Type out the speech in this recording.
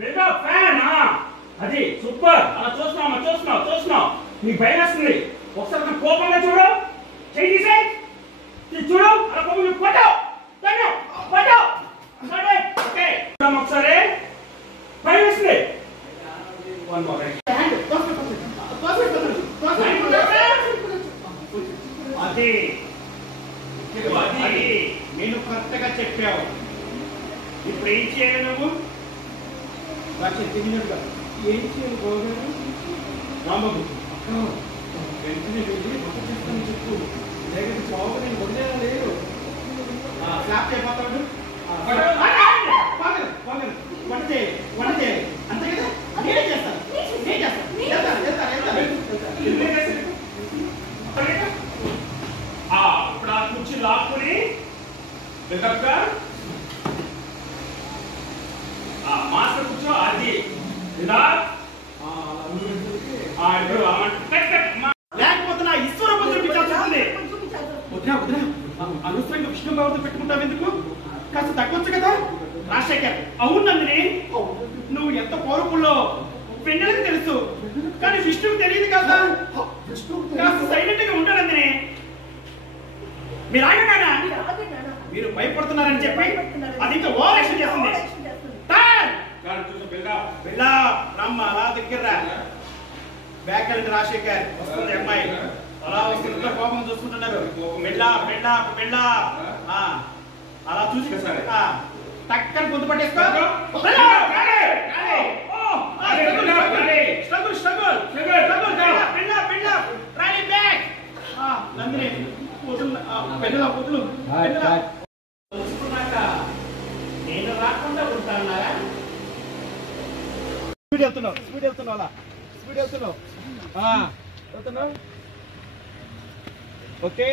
Buildup fan అది super. అలా చూస్తున్నావు నీకు భయం వేస్తుంది. ఒకసారి కోపంగా చూడు, చెయ్యి చూడు, అలా కోపంగా పట్టావు ఓకే. ఒకసారి భయం వేస్తుంది. అది నేను కరెక్ట్ గా చెప్పావు. ఇప్పుడు ఏం చేయాలి నువ్వు? తెలియదుగా ఏం చేయాలి బావగారు? రాంబాబు వెంటనే వెళ్ళి వంట చేస్తాను చెప్పు. లేకపోతే బాబు నేను వదిలేలా లేదు. స్లాప్ చేయబోతాడు. వంట చేయాలి అంతే కదా. నేనే చేస్తాను. ఇప్పుడు ఆ కుర్చీ లాక్కుని బిల్డప్గా మాస్టర్ కూర్చో. అది లేకపోతే నా ఈశ్వర చూపించాల్సింది. వదినా అనవసరంగా విష్ణు బాబుతో పెట్టుకుంటావు ఎందుకు? కాస్త తగ్గొచ్చు కదా. రాజశేఖర్ అవును నందిని, నువ్వు ఎంత పౌరుకుల్లో ఫ్రెండ్లకు తెలుసు, కానీ విష్ణుకు తెలియదు కదా. కాస్త సైలెంట్ గా ఉంటాడు నందిని. మీరు ఆగండి, మీరు భయపడుతున్నారని చెప్పి అది ఇంకా ఓవర్ యాక్షన్ చేస్తుంది. రమ్మ అలా దగ్గర బ్యాక్ వెళ్ళండి. రాజశేఖర్ వస్తుంది అమ్మాయి, అలా వస్తుంది. కోపం చూసుకుంటున్నారు. పెళ్ళ అలా చూసి టక్కని గొంతు పట్టేసుకో. నేను రాకుండా ఉంటానన్నారా? స్పీడ్ వెళ్తున్నావు. ఓకే.